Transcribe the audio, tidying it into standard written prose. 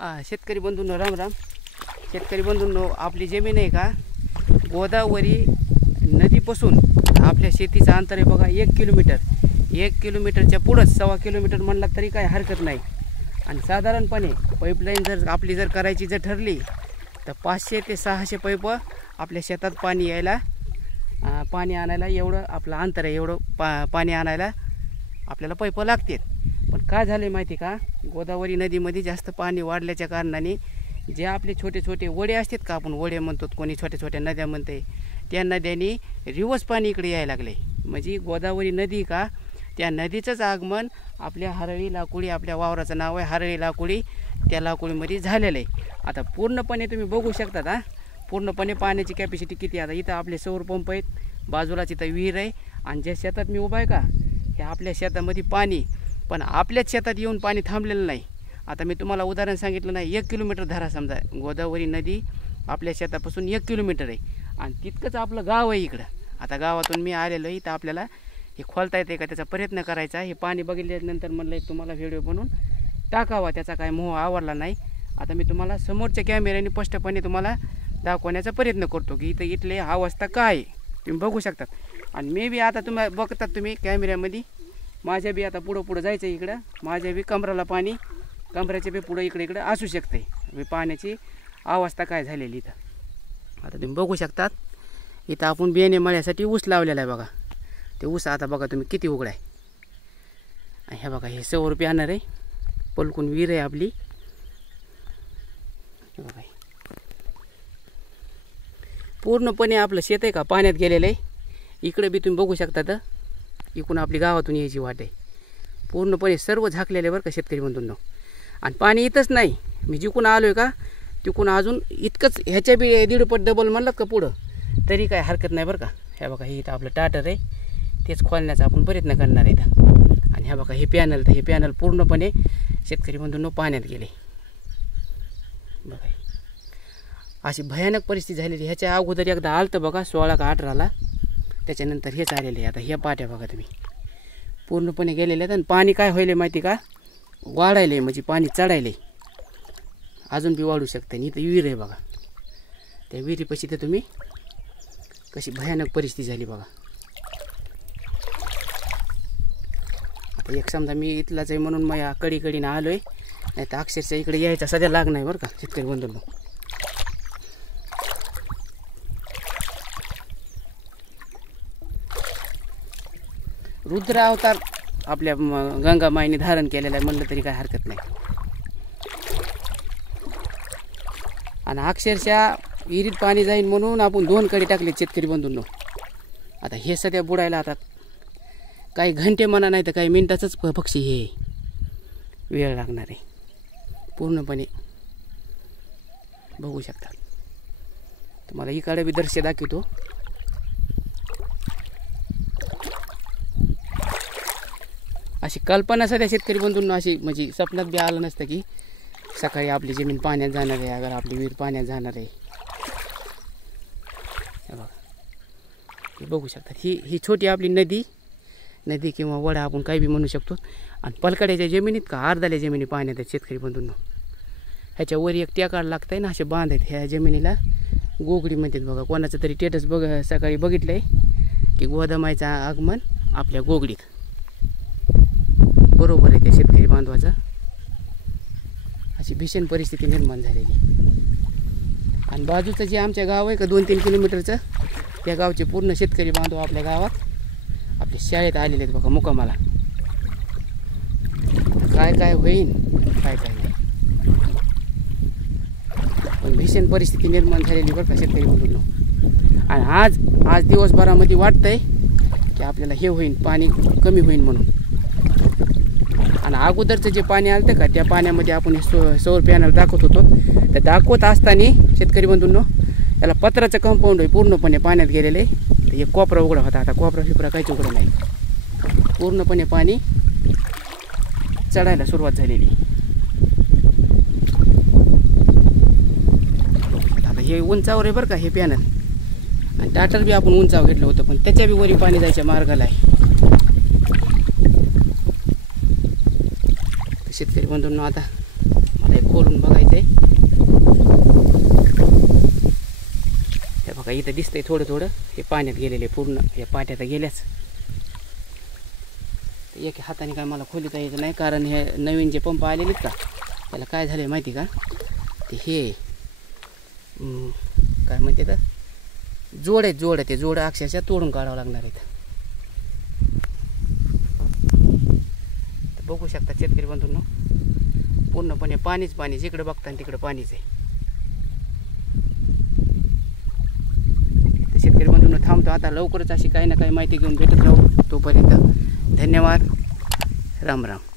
शेतकरी बंधूंनो राम राम. शेतकरी बंधूंनो, आपली जमीन आहे का गोदावरी नदीपासून आपल्या शेतीचं अंतर आहे बघा 1 किलोमीटर. 1 किलोमीटरच्या पुढंच 1.25 किलोमीटर म्हणला तरी काय हरकत नाही. आणि साधारणपणे पाईपलाईन आपली जर करायची ठरली तर 500 ते 600 पाईप आपल्या शेतात पाणी आणायला एवढं आपलं अंतर आहे. एवढं पाणी आणायला आपल्याला पाईप लागतात. पण काय झालं माहिती का, गोदावरी नदीमध्ये जास्त पाणी वाढल्याच्या कारणाने जे आपले छोटे छोटे वडे असतात का, आपण वडे म्हणतो, कोणी छोट्या छोट्या नद्या म्हणते, त्या नद्यांनी रिवर्स पाणी इकडे यायला लागले. म्हणजे गोदावरी नदी का, त्या नदीचंच आगमन आपल्या हरळी लाकुडी, आपल्या वावराचं नाव आहे हरळी लाकुडी, त्या लाकुडीमध्ये झालेलं आहे. आता पूर्णपणे तुम्ही बघू शकता पूर्णपणे पाण्याची कॅपॅसिटी किती. आता इथं आपले सौर पंप आहेत, बाजूलाच इथं विहीर आहे. आणि ज्या शेतात मी उभा आहे का, हे आपल्या शेतामध्ये पाणी, पण आपल्याच शेतात येऊन पाणी थांबलेलं नाही. आता मी तुम्हाला उदाहरण सांगितलं नाही, 1 किलोमीटर धरा समजा, गोदावरी नदी आपल्या शेतापासून 1 किलोमीटर आहे आणि तितकंच आपलं गाव आहे इकडं. आता गावातून मी आलेलो आहे, तर आपल्याला हे खोलता येते का त्याचा प्रयत्न करायचा. हे पाणी बघितल्यानंतर म्हणलं एक तुम्हाला व्हिडिओ बनवून टाकावा, त्याचा काय मोह आवडला नाही. आता मी तुम्हाला समोरच्या कॅमेऱ्याने स्पष्टपणे तुम्हाला दाखवण्याचा प्रयत्न करतो की इथले अवस्था काय आहे, तुम्ही बघू शकतात. आणि मी बी आता तुम्ही बघतात तुम्ही कॅमेऱ्यामध्ये, माझ्या बी आता पुढं जायचं आहे इकडं, माझ्या बी कमराला पाणी, कमऱ्याच्या बी पुढं इकडे असू शकते. पाण्याची अवस्था काय झालेली इथं आता तुम्ही बघू शकतात. इथं आपण बियाणे मळ्यासाठी ऊस लावलेला आहे बघा. ते ऊस आता बघा तुम्ही किती उघडा आहे. आणि हे बघा, हे सौर पॅनल आहे, पलकून विहीर आहे आपली. हे बघा, पूर्णपणे आपलं शेत आहे का पाण्यात गेलेलं आहे. इकडे बी तुम्ही बघू शकता, तर इकडून आपली गावातून यायची वाट आहे. पूर्णपणे सर्व झाकलेले बरं का शेतकरी बंधूंनो. आणि पाणी इथंच नाही, मी जिकून आलो आहे का तिकून अजून इतकंच, ह्याच्या बी 1.5 डबल म्हणलं का पुढं तरी काय हरकत नाही बरं का. हे बघा, हे इथं आपलं टाटर आहे, तेच खोलण्याचा आपण प्रयत्न करणार आहे इथं. आणि ह्या बघा हे पॅनल, तर हे पॅनल पूर्णपणे शेतकरी बंधूंनो पाण्यात गेले बघा. अशी भयानक परिस्थिती झालेली. ह्याच्या अगोदर एकदा आलं तर बघा 16 का 18ला, त्याच्यानंतर हेच आलेले. आता ह्या पाट्या बघा तुम्ही पूर्णपणे गेलेले आहेत. आणि पाणी काय व्हायले माहिती का, वाढायले, म्हणजे पाणी चढायले, अजून बी वाढू शकते. आणि इथं विहीर आहे बघा, त्या विहिरीपाशी तर तुम्ही कशी भयानक परिस्थिती झाली बघा. आता एक समजा मी इथलाच आहे म्हणून मग कडीकडीनं आलो आहे, नाही तर अक्षरशः इकडे यायचा सध्या लाग नाही बरं का शेतकरी बंधूंनो. रुद्र अवतार आपल्या गंगा माईने धारण केलेलं आहे म्हणलं तरी काय हरकत नाही. आणि अक्षरशः विहिरीत पाणी जाईल म्हणून आपण 2 कडे टाकले शेतकरी बंधूंनो. आता हे सध्या बुडायला आता काही घंटे म्हणा नाही तर काही मिनिटाचंच पक्षी हे वेळ लागणार आहे. पूर्णपणे बघू शकता तुम्हाला इकडे बी दृश्य दाखवतो. अशी कल्पना सध्या शेतकरी बंधूंना अशी म्हणजे स्वप्नात बी आलं नसतं की सकाळी आपली जमीन पाण्यात जाणार आहे, अगर आपली विहीर पाण्यात जाणार आहे. हे बघा, हे बघू शकता, ही छोटी आपली नदी किंवा वडा आपण काही बी म्हणू शकतो. आणि पलकड्याच्या जमिनीत का अर्धाल्या जमिनी पाण्यात आहेत शेतकरी बंधूंना. ह्याच्या वर एक टेकाड लागतं ना, असे बांध आहेत. ह्या जमिनीला गोगडी म्हणतात बघा. कोणाचं तरी स्टेटस सकाळी बघितलं आहे की गोदामाईचं आगमन आपल्या गोगडीत. बरोबर आहे त्या शेतकरी बांधवाचं. अशी भीषण परिस्थिती निर्माण झालेली. आणि बाजूचं जे आमच्या गाव आहे का 2-3 किलोमीटरचं, त्या गावचे पूर्ण शेतकरी बांधव आपल्या गावात आपल्या शाळेत आलेले आहेत बघा मुक्कामाला. काय होईन काय नाही, पण भीषण परिस्थिती निर्माण झालेली बरं का शेतकरी बंधूंनो. आणि आज दिवसभरामध्ये वाटतंय की आपल्याला हे होईन, पाणी कमी होईन म्हणून. आणि अगोदरचं जे पाणी आलं का, त्या पाण्यामध्ये आपण सौर पॅनल दाखवत होतो. तर दाखवत असताना शेतकरी बंधूंनो, त्याला पत्राचं कंपाऊंड आहे पूर्णपणे पाण्यात गेलेले. तर एक कोपरा उघडा होता, आता कोपरा काहीच उघडं नाही. पूर्णपणे पाणी चढायला सुरुवात झालेली. आता हे उंचावर आहे बरं का हे पॅनल. आणि टाटर बी आपण उंचावर घेतलं होतं, पण त्याच्या बी वरी पाणी जायच्या मार्गाला आहे. शेतकरी बंधूंनो, आता मला एक खोलून बघायचं आहे. हे बघा इथं दिसतंय थोडं थोडं हे पाण्यात गेलेले पूर्ण, या पाट्यात गेल्याच. तर एक हाताने काय मला खोलीता यायचं नाही, कारण हे नवीन जे पंप आलेलेत का त्याला काय झालं आहे माहिती का, ते हे काय म्हणते तर जोड आहेत, जोड आहे, ते जोड अक्षरशः तोडून काढावं लागणार आहेत. तर बघू शकता शेतकरी बंधूंनो, पूर्णपणे पाणीच पाणी, जिकडे बघता तिकडे पाणीच आहे. तर शेतकरी बंधूंनो थांबतो आता, लवकरच अशी काही ना काही माहिती घेऊन भेटत राहू. तोपर्यंत धन्यवाद, राम राम.